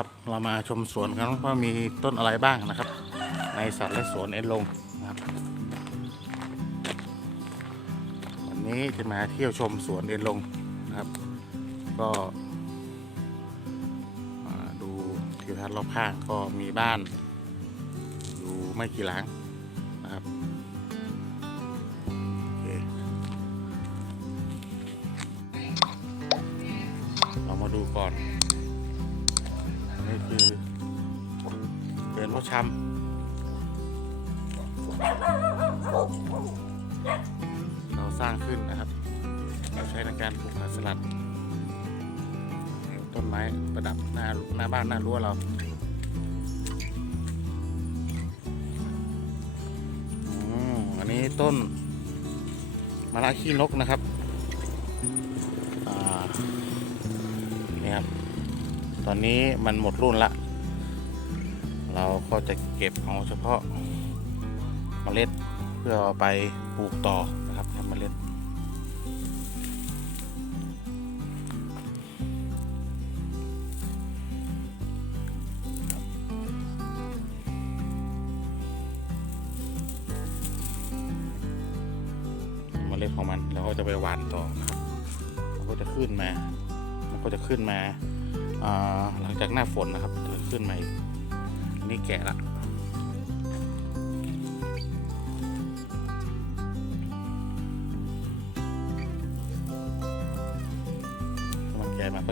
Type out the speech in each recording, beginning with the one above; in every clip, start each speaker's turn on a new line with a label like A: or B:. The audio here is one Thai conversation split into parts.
A: ครับ เรามาชมสวนกันว่ามีต้นอะไรบ้างนะครับ ในสัตว์และสวนเอ็นลงนะครับวันนี้จะมาเที่ยวชมสวนเอ็นลงนะครับ ก็มาดูทิวทัศน์รอบข้างก็มีบ้านอยู่ไม่กี่หลังนะครับเรามาดูก่อน เป็นพ่อชำเราสร้างขึ้นนะครับ เราใช้ในการปลูกผักสลัด ต้นไม้ประดับหน้าหน้าบ้านหน้ารั้วเราอันนี้ต้นมะระขี้นกนะครับนี่ครับ ตอนนี้มันหมดรุ่นละ เราก็จะเก็บเอาเฉพาะเมล็ดเพื่อเอาไปปลูกต่อ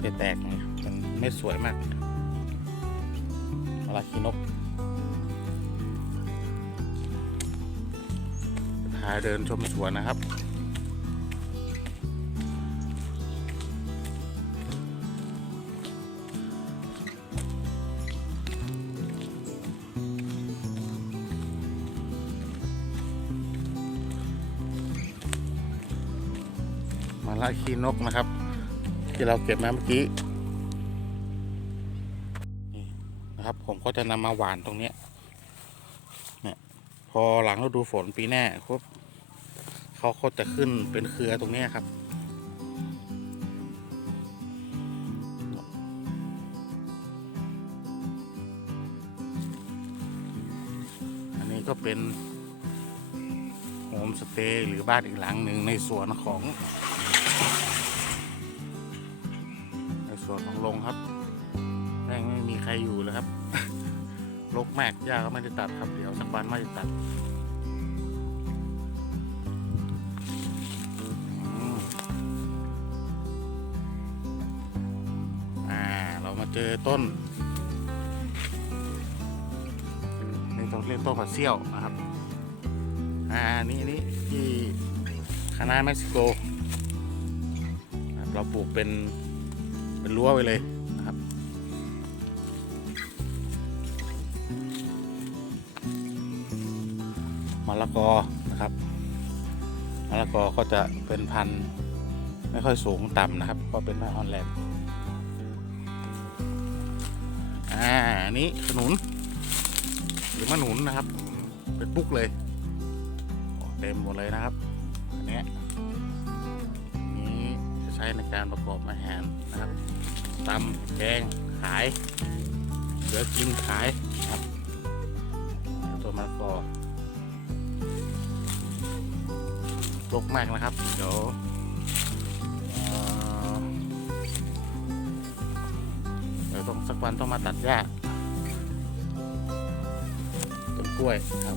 A: จะแตกอย่างนี้มันไม่สวยมากเวลาขี้นกพาเดินชมสวนนะครับมาละคีนกนะครับ ที่เราเก็บมาเมื่อกี้นี่นะครับผมก็จะนำมาหวานตรงเนี้ยเนี่ยพอหลังฤดูฝนปีหน้าครับเขาก็จะขึ้นเป็นเครือตรงเนี้ยครับอันนี้ก็เป็นโฮมสเตย์หรือบ้านอีกหลังหนึ่งในสวนของ วนของลงครับแม่งไม่มีใครอยู่เลยครับรกมากหญ้าก็ไม่ได้ตัดครับ เดี๋ยวสักวันไม่ได้ตัดอืมอ่าเรามาเจอต้นนี่ต้องเรียกต้นผัดเซี่ยวนะครับ อ่านี่นี่ที่คณะเม็กซิโกนะครับเราปลูกเป็น เป็นรั้วไว้เลยนะครับ มะละกอนะครับมะละกอก็จะเป็นพันธุ์ไม่ค่อยสูงต่ำนะครับ ก็เป็นไม้ออนแลนด์อ่านี้ขนุน หรือมะหนุนนะครับ เป็นปุ๊กเลย เต็มหมดเลยนะครับ ช้ในการประกอบอาหารนะครับตำแกงขายเหลือกินขายครับตัวมะละกอรกมากนะครับ เดี๋ยวเอ่อเดี๋ยวต้องสักวันต้องมาตัดหญ้าต้นกล้วยครับ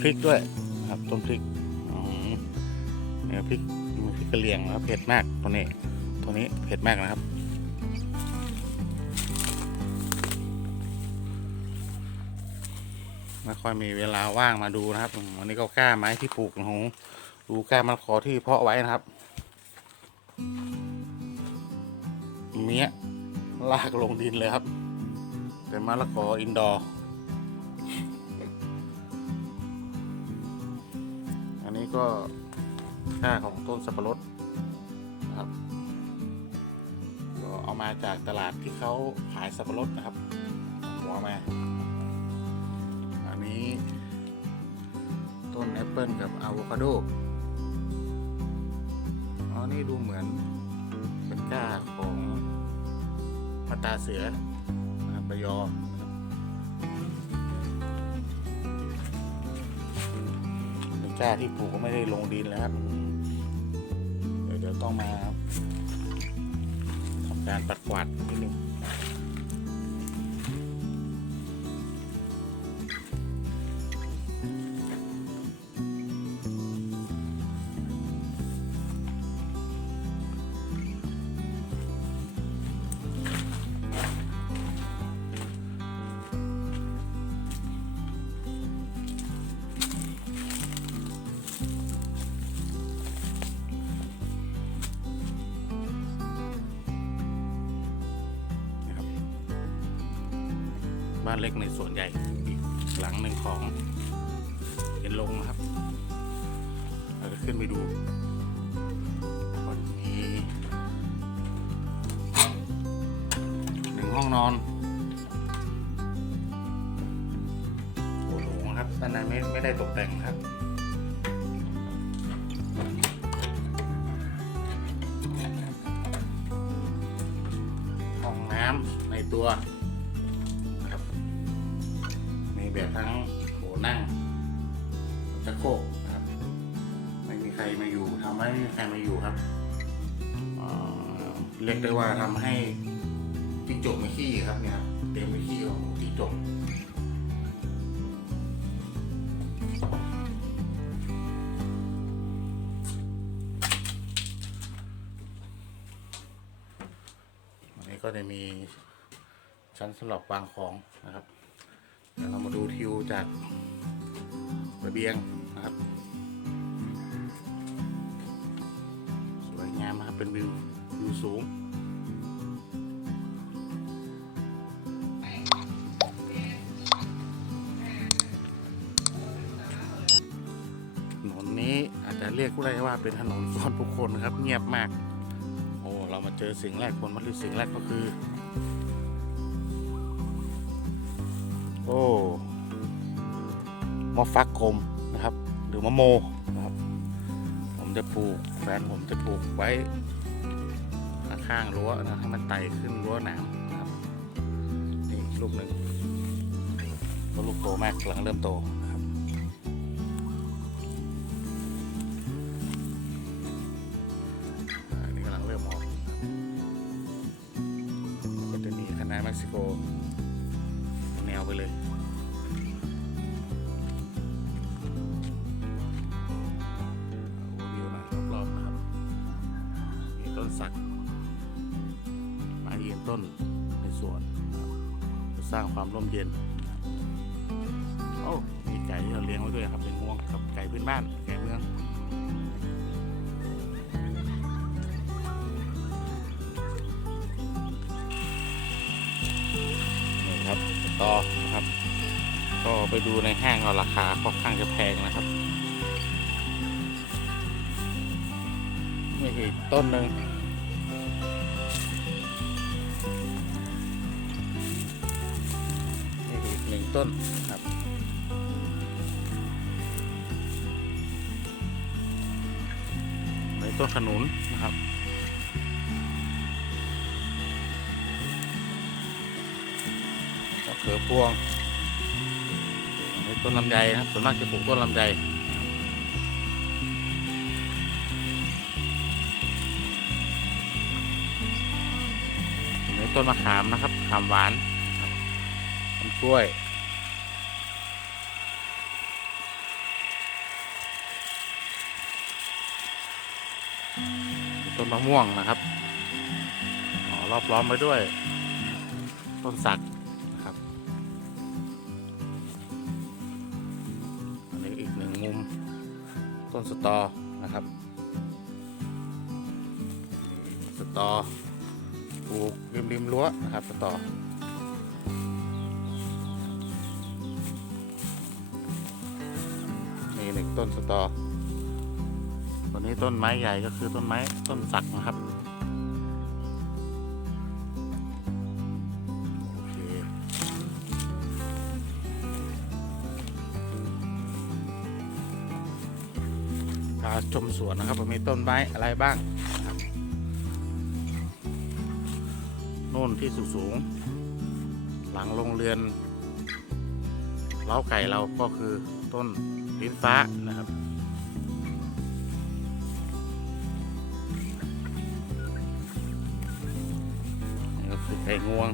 A: พริกด้วยนะครับต้นพริกเนี่ยพริกพริกกระเหรี่ยงนะครับเผ็ดมากตัวนี้ตัวนี้เผ็ดมากนะครับไม่ค่อยมีเวลาว่างมาดูนะครับวันนี้ก็กล้าไม้ที่ปลูกของดูกล้ามะละกอที่เพาะไว้นะครับ เมียลากลงดินเลยครับ เป็นมะละกออินดอร์ นี้ก็กล้าของต้นสับปะรดนะครับก็เอามาจากตลาดที่เขาขายสับปะรดนะครับ หัวมา อันนี้ ต้นแอปเปิลกับอะโวคาโดอ๋อนี่ดูเหมือนเป็นก้าของมาตาเสือนะครับใบยอ กล้าที่ปลูกก็ไม่ได้ลงดินแล้วครับ เดี๋ยวเดี๋ยวต้องมาทำการปัดกวาดนิดนึง ในส่วนใหญ่อีกหลังหนึ่งของเป็นลงนะครับเราจะขึ้นไปดูก็มีหนึ่งห้องนอนโอ้โหครับด้านในไม่ไม่ได้ตกแต่งครับห้องน้ำในตัว เรียกได้ว่าทำให้จิ้งจกมาขี้ครับเนี่ยเต็มไปขี้ของจิ้งจกอันนี้ก็จะมีชั้นสำหรับวางของนะครับเดี๋ยวเรามาดูทิวจากระเบียงนะครับ สวยงามนะครับเป็นวิววิวสูง เรียกได้ว่าเป็นถนนส่วนบุคคลนครับ เงียบมาก โอ้เรามาเจอสิ่งแรกคนมาดูสิ่งแรกก็คือ โอ้มะฟักกลมนะครับ หรือมะโมนะครับ ผมจะปลูกแฟนผมจะปลูกไว้ข้างรั้วนะให้มันไต่ขึ้นรั้วหนามนะครับนี่ลูกหนึ่งลูกโตมากกำลังเริ่มโต บไก่พื้นบ้านไก่เมืองนี่ครับต่อนะครับ ก็ไปดูในห้างเอาราคาค่อนข้างจะแพงนะครับนี่อีกต้นหนึ่งนี่อีกหนึ่งต้น ต้นขนุนนะครับ เขือพวงต้นลำไยนะครับส่วนมากจะปลูกต้นลำไยในต้นมะขามนะครับขามหวานต้นกล้วย ต้นมะม่วงนะครับอรอบล้อมไปด้วย ต้นสักนะครับ อันนี้อีกหนึ่งมุม ต้นสตอนะครับ สตอปลูกริมริมรั้วนะครับสตอนี่หนึ่งต้นสตอ ตัวนี้ต้นไม้ใหญ่ก็คือต้นไม้ต้นสักนะครับโอเคพาชมสวนนะครับว่ามีต้นไม้อะไรบ้างนู่นที่สูงๆหลังโรงเรือน เล้าไก่เราก็คือต้นลิ้นฟ้านะครับ ไก่งวง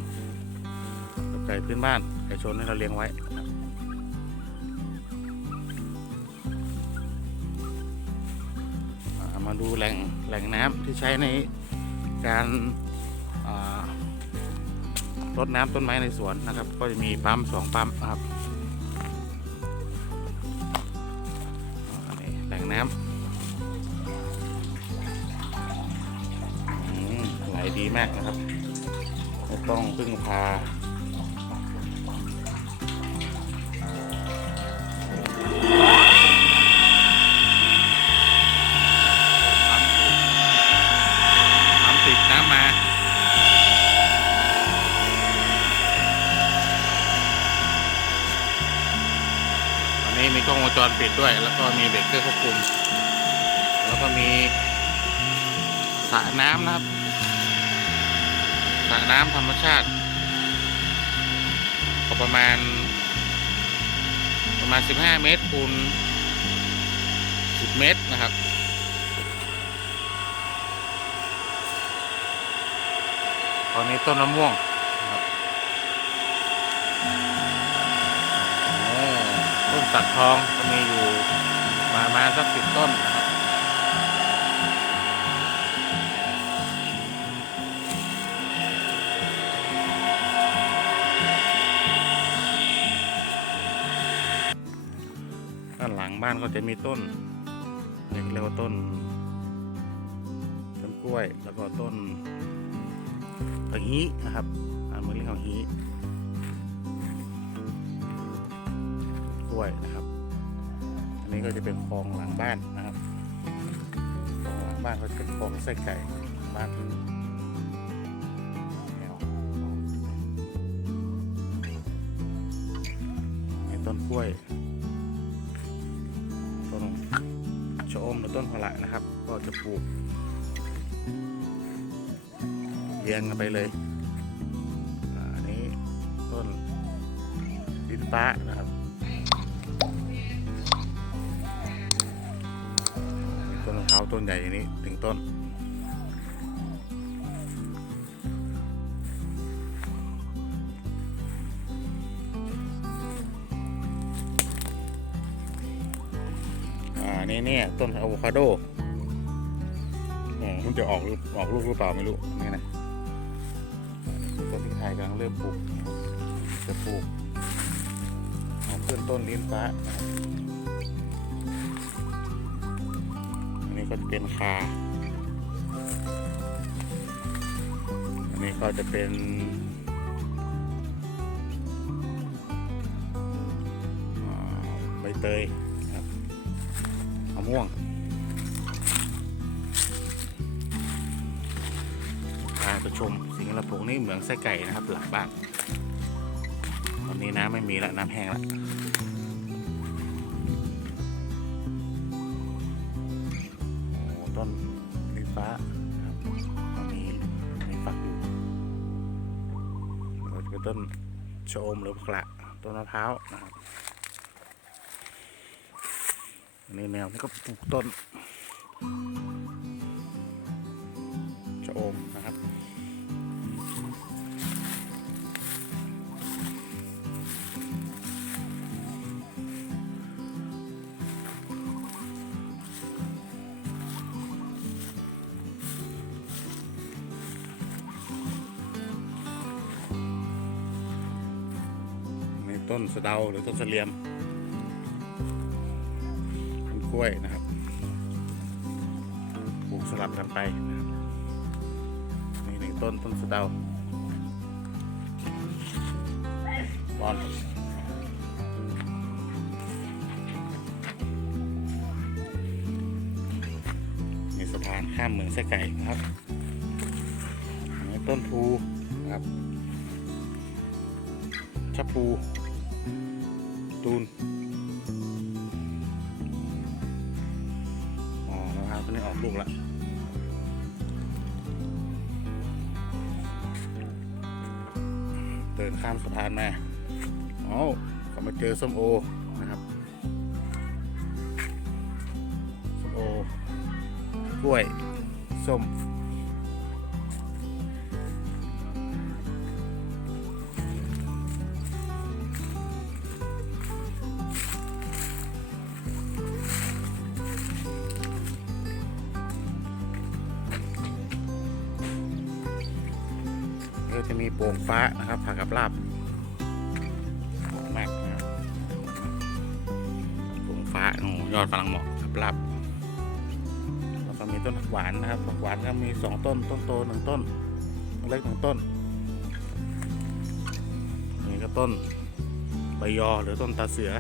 A: กับไก่พื้นบ้าน ไก่ชนที่เราเลี้ยงไว้ครับมาดูแหล่งแหล่งน้ำที่ใช้ในการรดน้ำต้นไม้ในสวนนะครับ ก็จะมีปั๊มสองปั๊มนะครับแหล่งน้ำไหลดีมากนะครับ ต้องพึ่งพาปั๊มติดน้ำมา ตอนนี้มีกล้องวงจรปิดด้วย แล้วก็มีเบรกเกอร์ควบคุม แล้วก็มีสระน้ำนะครับ ระน้ำธรรมชาติก็ประมาณ ประมาณ 15 เมตรคูณ 10 เมตรนะครับตอนนี้ต้นมะม่วงนะครับโอ้ต้นสักทองก็มีอยู่ประมาณสักสิบต้น บ้านก็จะมีต้นเรียกว่าต้นต้นกล้วยแล้วก็ต้นผักฮีนะครับอ่านมือเรียกของฮีกล้วยนะครับ อันนี้ก็จะเป็นคลองหลังบ้านนะครับคลองหลังบ้านก็จะเป็นคลองไส้ไก่บ้านแนวมีต้นกล้วย ต้นพละนะครับ ก็จะปลูกเรียงกันไปเลยอันนี้ต้นลิ้นฟ้านะครับต้นมะพร้าวต้นใหญ่อย่างนี้ถึงต้น ต้นอะโวคาโดอ๋อมันจะออกลูกออกลูกหรือเปล่าไม่รู้นี่นะต้นพริกไทยกำลังเริ่มปลูก จะปลูกเอาขึ้นต้นลิ้นฟ้าอันนี้ก็จะเป็นคาอันนี้ก็จะเป็นใบเตย ม่วงพาไปชมสิงที่เราปลูกนี่เหมืองไส้ไก่นะครับ หลังบ้าน ตอนนี้น้ำไม่มีล้วน้ำแห้งล้วโอ้ต้นลิ้นฟ้าตอนนี้มีฝักอยู่แล้วก็จะเป็นต้นชะอมหรือพละต้นมะพร้าวนะครับ นนี้แนวนี่ก็ปลูกต้นชะอมนะครับนี่ต้นสะเดาหรือต้นเสลียม ล้วยนะครับปลูกสลับกันไปนะครับนี่หนึ่งต้นต้นสะเดาบอนพานข้ามเมืองไส้ไก่นะครับอันนี้ต้นพูนะครับชะพูตูน ลูกแล้วเดินข้ามสะพานมาอ๋อก็มาเจอส้มโอนะครับส้มโอกล้วยส้ม โป่งฟ้านะครับ ผักกับลาบมากนะครับโป่งฟ้าโอ้โหยอดฝรั่งเหมาะกับลาบแล้วก็มีต้นผักหวานนะครับผักหวานก็มีสองต้น ต้นโตหนึ่งต้นเล็กหนึ่งต้นนี่ก็ต้นใบยอหรือต้นตาเสือ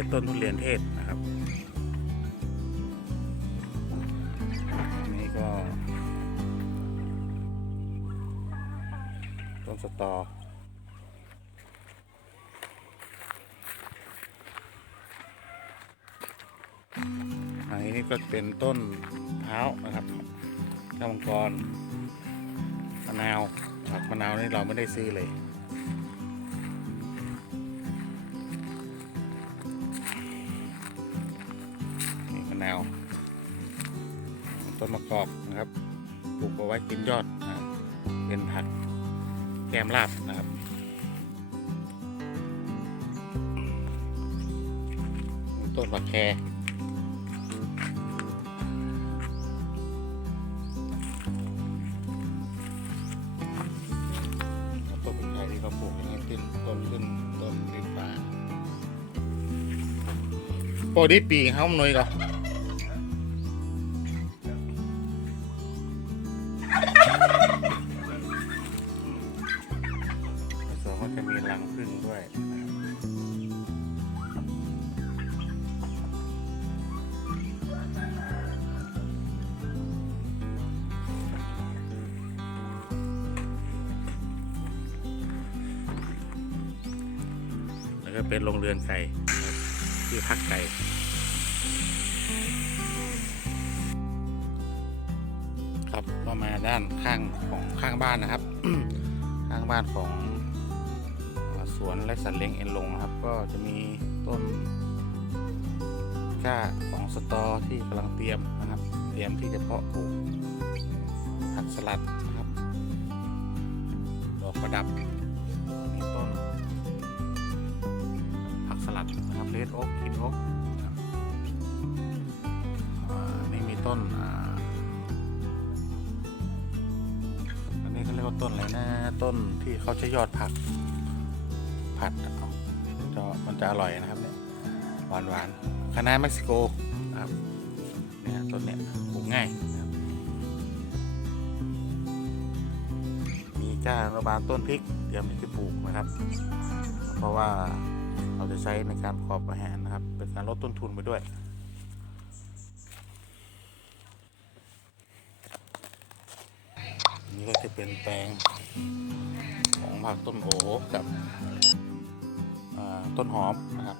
A: เป็นต้นทุเรียนเทศนะครับอันนี้ก็ ต้นสตออันนี้ก็เป็นต้นเท้าวนะครับข้าวมังกรมะนาวผักมะนาวนี่เราไม่ได้ซื้อเลย กินยอดนะเป็นผักแกมลาบนะครับต้นผักแคต้นเป็นไทยที่เขาปลูกให้ขึ้นต้นขึ้นต้นดินฟ้าปอดีปีเขาหน่อยก็ ของสวนและสัตว์เลี้ยงเอ็นลงนะครับ ก็จะมีต้นก้าของสตอที่กำลังเตรียมนะครับ เตรียมที่จะเพาะปลูกผักสลัดนะครับดอกประดับมีต้นผักสลัดนะครับเลดโอ๊กคินโอ๊กนี่มีต้นอ่า ต้นอะไรนะ ต้นที่เขาใช้ยอดผัก ผัดเจะมันจะอร่อยนะครับเนี่ยหวานหวานคณะเม็กซิโกนะครับเนี่ยต้นเนี่ยปลูกง่ายนะครับมีก้าระบาลต้นพริกเตรียมที่จะปลูกนะครับ เพราะว่าเราจะใช้ในการประกอบอาหารนะครับ เป็นการลดต้นทุนไปด้วย นี่ก็จะเป็นแปลงของผักต้นโอกับต้นหอมนะครับ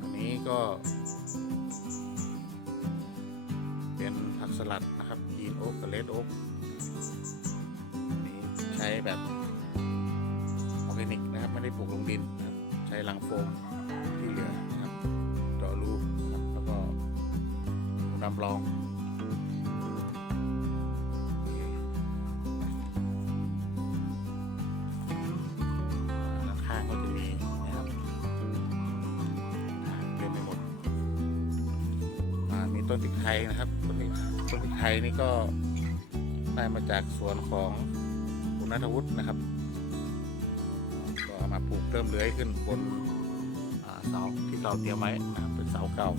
A: อันนี้ก็ เป็นผักสลัดนะครับยีนโอ๊กกับเลดโอ๊กนนี้ใช้แบบออร์แกนิกนะครับ ไม่ได้ปลูกลงดินนะครับ ใช้ลังโฟม นำรองด้านข้างก็จะมีนะครับเต็มไปหมดอ่ามีต้นพริกไทยนะครับ ต้นพริกต้นพริกไทยนี่ก็ได้มาจากสวนของคุณนัทวุฒินะครับ ก็เอามาปลูกเริ่มเลื้อยขึ้นบนเสาที่เราเตรียมไว้นะครับเป็นเสาเก่า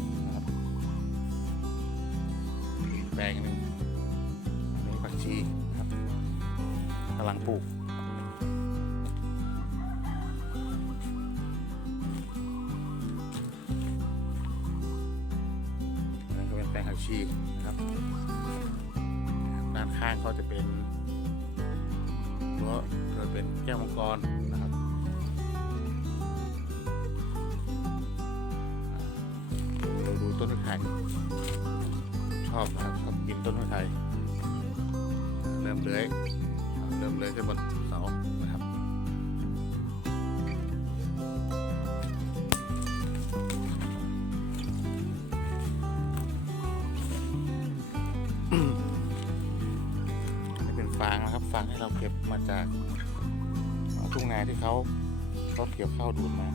A: ลงหนึ่งชีครับกำลังปลูกนั่นก็เป็นแปลงผักชีนะครับ ด้านข้างก็จะเป็นรั้วจะเป็นแก้วมังกรนะครับเราดูต้นไทรชอบนะครับ กินต้นไทรเริ่มเลื้อยเริ่มเลื้อยขึ้นบนเสานะครับอันนี้เป็นฟางนะครับฟางที่เราเก็บมาจากทุ่งนาที่เขาเขาเกี่ยวข้าวดูดมา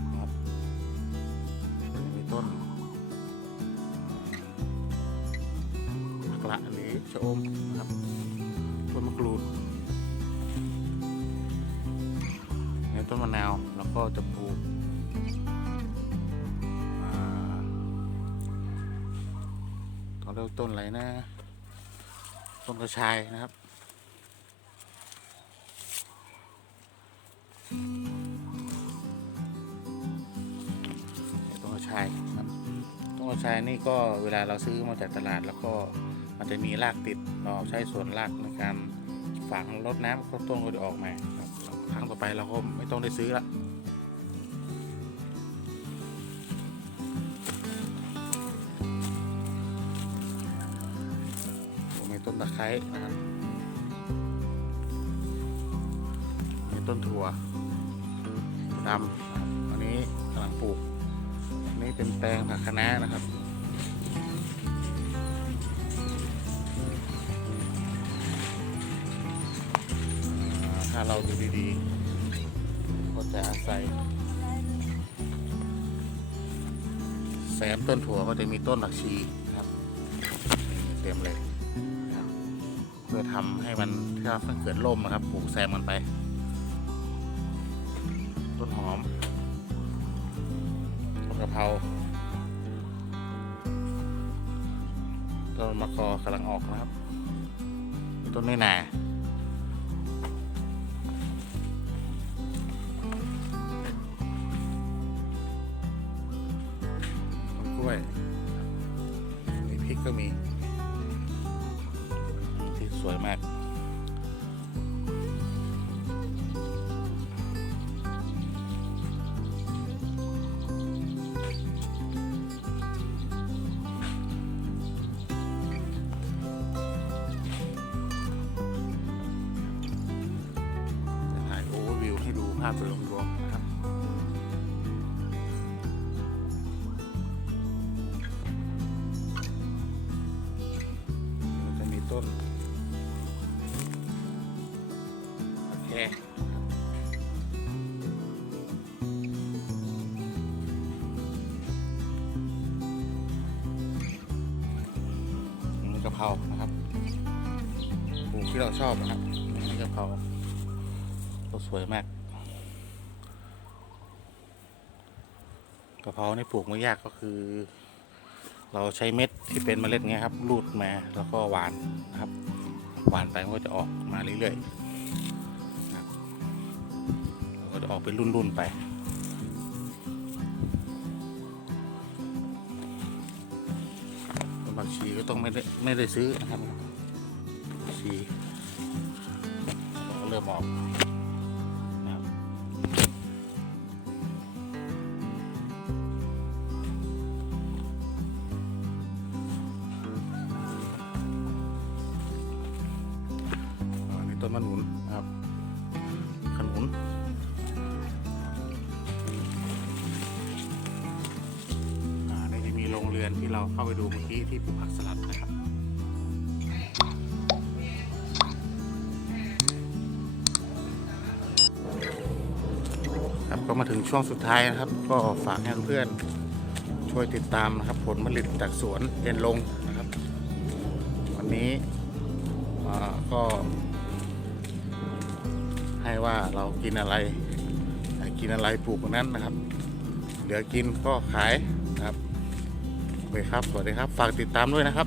A: อ่าเขาเรียกว่าต้นอะไรนะ ต้นกระชายนะครับต้นกระชายครับต้นกระชายนี่ก็เวลาเราซื้อมาจากตลาดแล้วก็มันจะมีรากติดเราใช้ส่วนรากในการฝังรดน้ำต้นก็จะออกมาครับครั้งต่อไปเราก็ไม่ต้องได้ซื้อละ ไคร้นะครับมีต้นถั่วดำนะครับอันนี้กำลังปลูกอันนี้เป็นแปลงผักคะน้านะครับถ้าเราดูดีๆก็จะอาศัยแซมต้นถั่วก็จะมีต้นผักชีครับเต็มเลย ทำให้มันถ้าเกิดร่มนะครับปลูกแซมมันไป ต้นหอมต้นกะเพราต้นมะกอกำลังออกนะครับมีต้นไม่นาต้นกล้วยมีพริกก็มีพริก สวยมาก กะเพรานะครับปลูกที่เราชอบนะครับนี่กะเพราต้นสวยมากกะเพราในปลูกไม่ยากก็คือ เราใช้เม็ดที่เป็นเมล็ดเงี้ยครับรูดมาแล้วก็หวานนะครับ หวานไปมันก็จะออกมาเรื่อยๆนะครับแล้วก็จะออกเป็นรุ่นๆไป ต้นผักชีก็ต้องไม่ได้ไม่ได้ซื้อนะครับผักชีเริ่มออกนะครับอันนี้ต้นมะหนุนนะครับ อนที่เราเข้าไปดูเมื่อกี้ที่ปลูกผักสลัดนะครับครับก็มาถึงช่วงสุดท้ายนะครับ ก็ฝากให้เพื่อนช่วยติดตามนะครับ ผลผลิตจากสวนเย็นลงนะครับ วันนี้ก็ให้ว่าเรากินอะไร กินอะไรปลูกนั้นนะครับ เหลือกินก็ขาย เคครับ สวัสดีครับ ฝากติดตามด้วยนะครับ